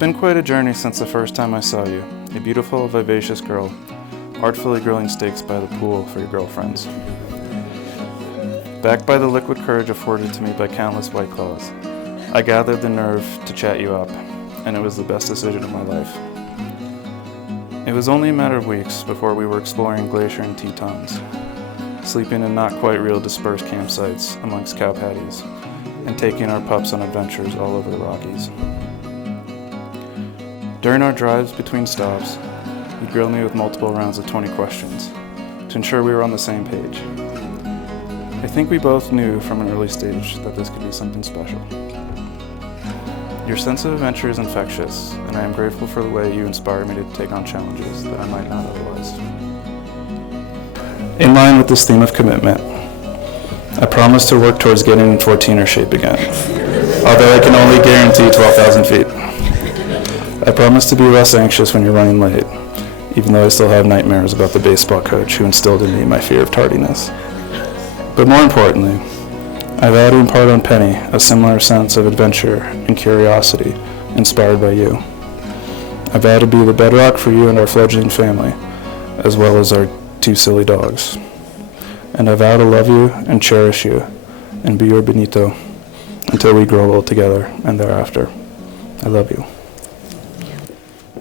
been quite a journey since the first time I saw you, a beautiful, vivacious girl, artfully grilling steaks by the pool for your girlfriends. Backed by the liquid courage afforded to me by countless White Claws, I gathered the nerve to chat you up, and it was the best decision of my life. It was only a matter of weeks before we were exploring Glacier and Tetons, sleeping in not quite real dispersed campsites amongst cow patties, and taking our pups on adventures all over the Rockies. During our drives between stops, you grilled me with multiple rounds of 20 questions to ensure we were on the same page. I think we both knew from an early stage that this could be something special. Your sense of adventure is infectious, and I am grateful for the way you inspire me to take on challenges that I might not otherwise. In line with this theme of commitment, I promise to work towards getting in 14er shape again, although I can only guarantee 12,000 feet. I promise to be less anxious when you're running late, even though I still have nightmares about the baseball coach who instilled in me my fear of tardiness. But more importantly, I vow to impart on Penny a similar sense of adventure and curiosity inspired by you. I vow to be the bedrock for you and our fledgling family, as well as our 2 silly dogs. And I vow to love you and cherish you and be your Benito until we grow old together and thereafter. I love you.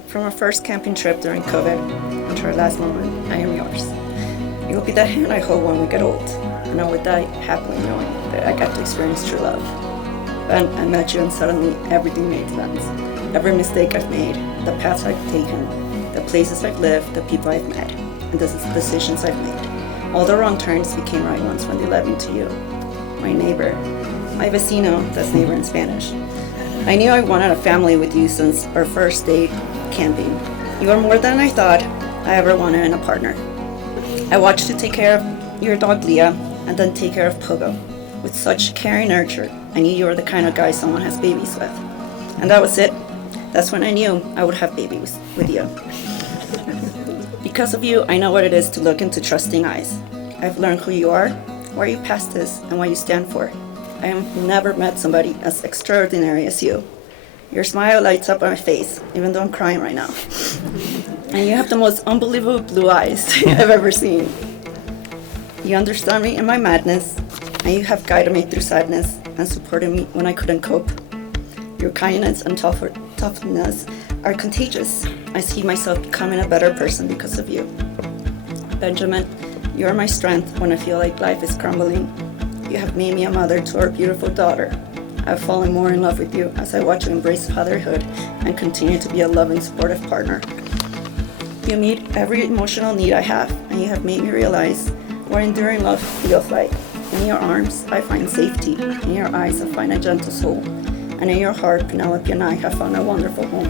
From our first camping trip during COVID until our last moment, I am yours. You'll be the hand I hold when we get old, and I will die happily knowing that I got to experience true love. Then I met you and suddenly everything made sense. Every mistake I've made, the paths I've taken, the places I've lived, the people I've met, and the decisions I've made. All the wrong turns became right ones when they led me to you. My neighbor, my vecino, that's neighbor in Spanish. I knew I wanted a family with you since our first date camping. You are more than I thought I ever wanted in a partner. I watched you take care of your dog Leah and then take care of Pogo. With such care and nurture, I knew you were the kind of guy someone has babies with. And that was it. That's when I knew I would have babies with you. Because of you, I know what it is to look into trusting eyes. I've learned who you are, where you passed this, and what you stand for. I have never met somebody as extraordinary as you. Your smile lights up my face, even though I'm crying right now. And you have the most unbelievable blue eyes I've ever seen. You understand me in my madness, and you have guided me through sadness and supported me when I couldn't cope. Your kindness and toughness are contagious. I see myself becoming a better person because of you. Benjamin, you are my strength when I feel like life is crumbling. You have made me a mother to our beautiful daughter. I've fallen more in love with you as I watch you embrace fatherhood and continue to be a loving, supportive partner. You meet every emotional need I have, and you have made me realize what enduring love feels like. In your arms, I find safety. In your eyes, I find a gentle soul. And in your heart, Penelope and I have found a wonderful home.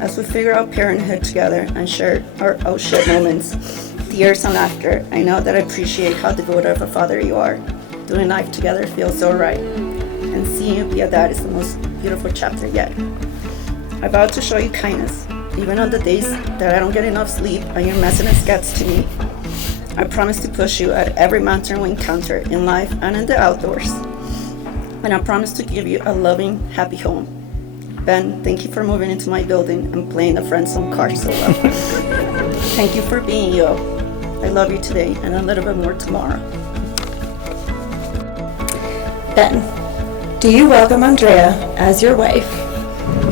As we figure out parenthood together and share our shared moments, tears and laughter, I know that I appreciate how devoted of a father you are. Doing life together feels so right. And seeing you be a dad is the most beautiful chapter yet. I vow to show you kindness, even on the days that I don't get enough sleep and your messiness gets to me. I promise to push you at every mountain we encounter in life and in the outdoors. And I promise to give you a loving, happy home. Ben, thank you for moving into my building and playing the friend-zone card so well. Thank you for being you. I love you today and a little bit more tomorrow. Ben, do you welcome Andrea as your wife,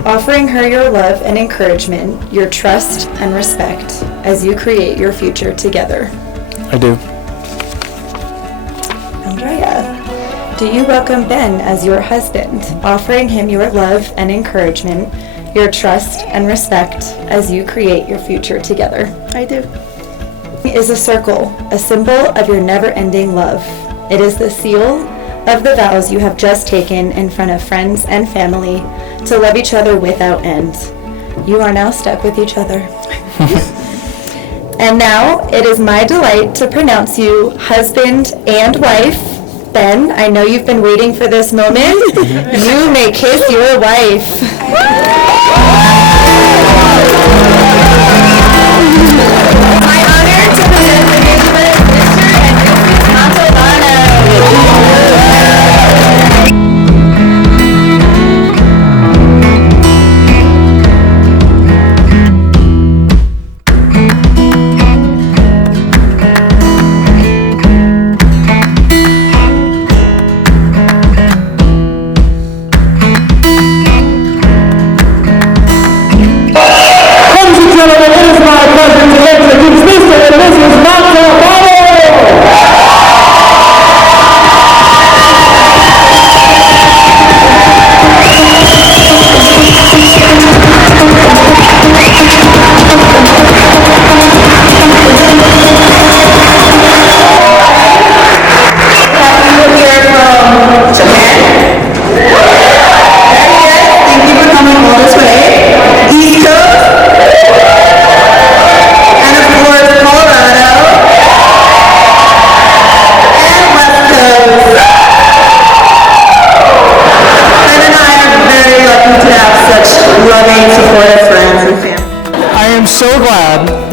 offering her your love and encouragement, your trust and respect as you create your future together? I do. Andrea, do you welcome Ben as your husband, offering him your love and encouragement, your trust and respect as you create your future together? I do. Is a circle, a symbol of your never-ending love. It is the seal of the vows you have just taken in front of friends and family to love each other without end. You are now stuck with each other. And now it is my delight to pronounce you husband and wife. Ben, I know you've been waiting for this moment. You may kiss your wife. My honor to present the newlywed Mr. and Mrs. Montalbano.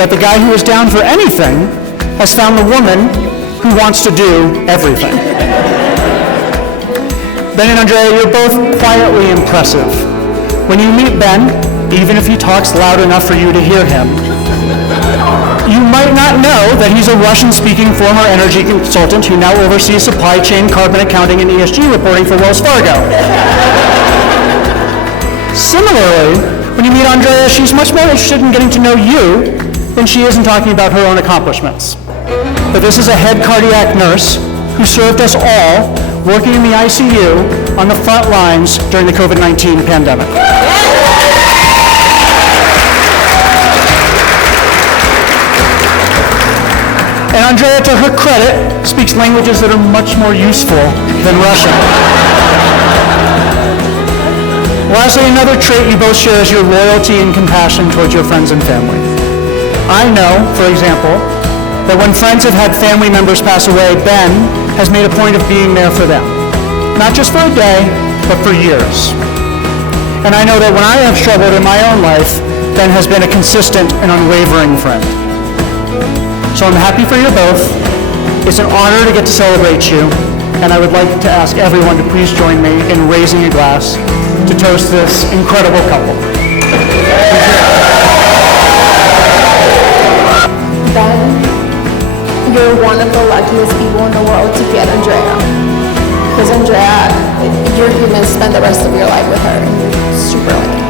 that the guy who is down for anything has found the woman who wants to do everything. Ben and Andrea, you're both quietly impressive. When you meet Ben, even if he talks loud enough for you to hear him, you might not know that he's a Russian-speaking former energy consultant who now oversees supply chain, carbon accounting, and ESG reporting for Wells Fargo. Similarly, when you meet Andrea, she's much more interested in getting to know you than she is in talking about her own accomplishments. But this is a head cardiac nurse who served us all working in the ICU on the front lines during the COVID-19 pandemic. And Andrea, to her credit, speaks languages that are much more useful than Russian. Lastly, another trait you both share is your loyalty and compassion towards your friends and family. I know, for example, that when friends have had family members pass away, Ben has made a point of being there for them. Not just for a day, but for years. And I know that when I have struggled in my own life, Ben has been a consistent and unwavering friend. So I'm happy for you both. It's an honor to get to celebrate you, and I would like to ask everyone to please join me in raising a glass to toast this incredible couple. Ben, you're one of the luckiest people in the world to get Andrea. Because Andrea, you're going to spend the rest of your life with her. Super lucky.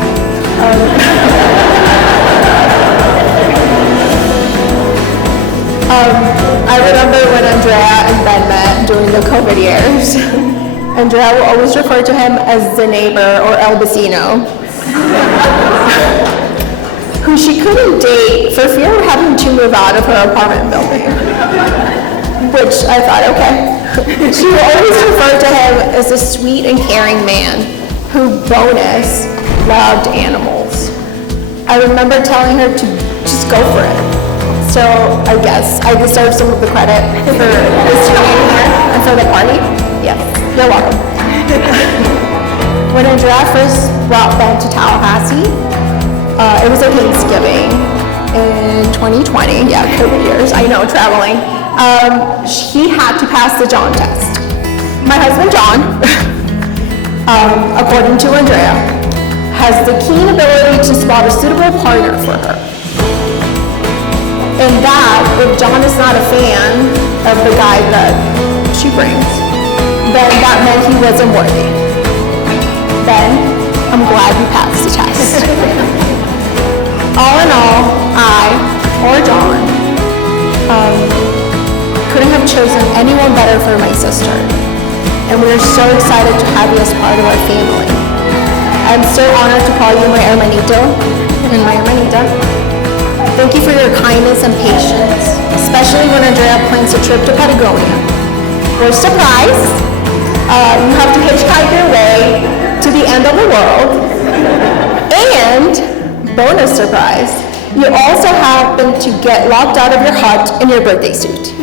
I remember when Andrea and Ben met during the COVID years. Andrea will always refer to him as the neighbor or El Vecino, who she couldn't date for fear of having to move out of her apartment building. Which I thought, okay. She will always refer to him as a sweet and caring man who, bonus, loved animals. I remember telling her to just go for it. So I guess I deserve some of the credit for this being here and for the party. Yes, you're welcome. When Andrea first brought Ben to Tallahassee, it was a Thanksgiving in 2020. Yeah, COVID years. I know, traveling. He had to pass the John test. My husband John, according to Andrea, has the keen ability to spot a suitable partner for her. And that, if John is not a fan of the guy that she brings, then that meant he wasn't worthy. Ben, I'm glad you passed the test. All in all, I, or John, couldn't have chosen anyone better for my sister. And we're so excited to have you as part of our family. I'm so honored to call you my hermanito and my hermanita. Thank you for your kindness and patience, especially when Andrea plans a trip to Patagonia. For a surprise, you have to hitchhike your way to the end of the world. And, bonus surprise, you also happen to get locked out of your hut in your birthday suit.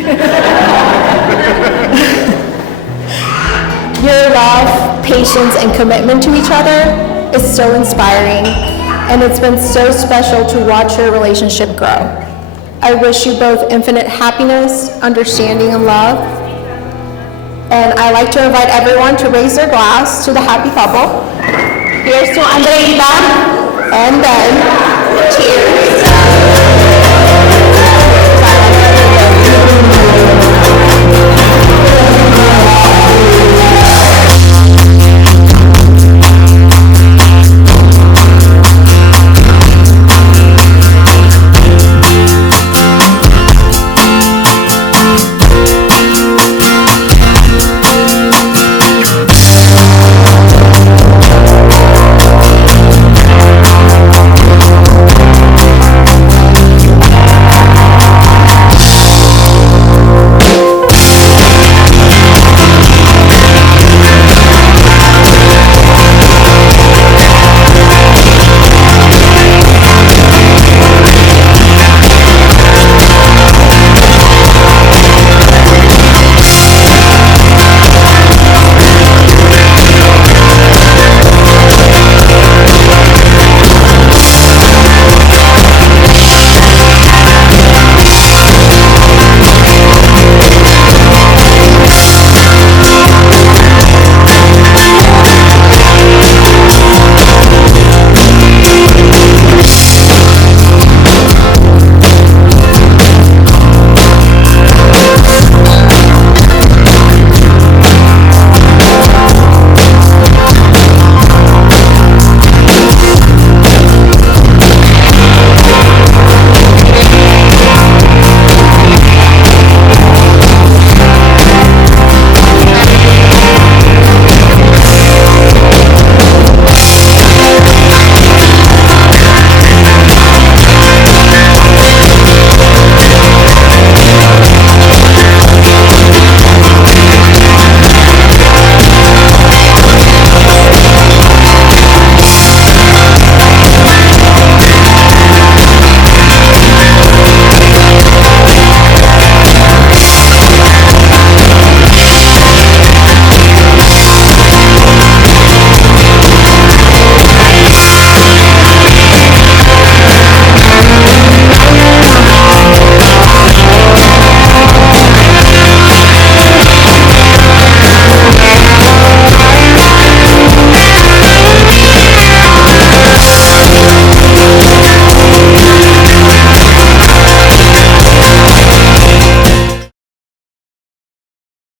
Your love, patience, and commitment to each other is so inspiring, and it's been so special to watch your relationship grow. I wish you both infinite happiness, understanding, and love. And I like to invite everyone to raise their glass to the happy couple. Here's to Andrea and Ben. Cheers.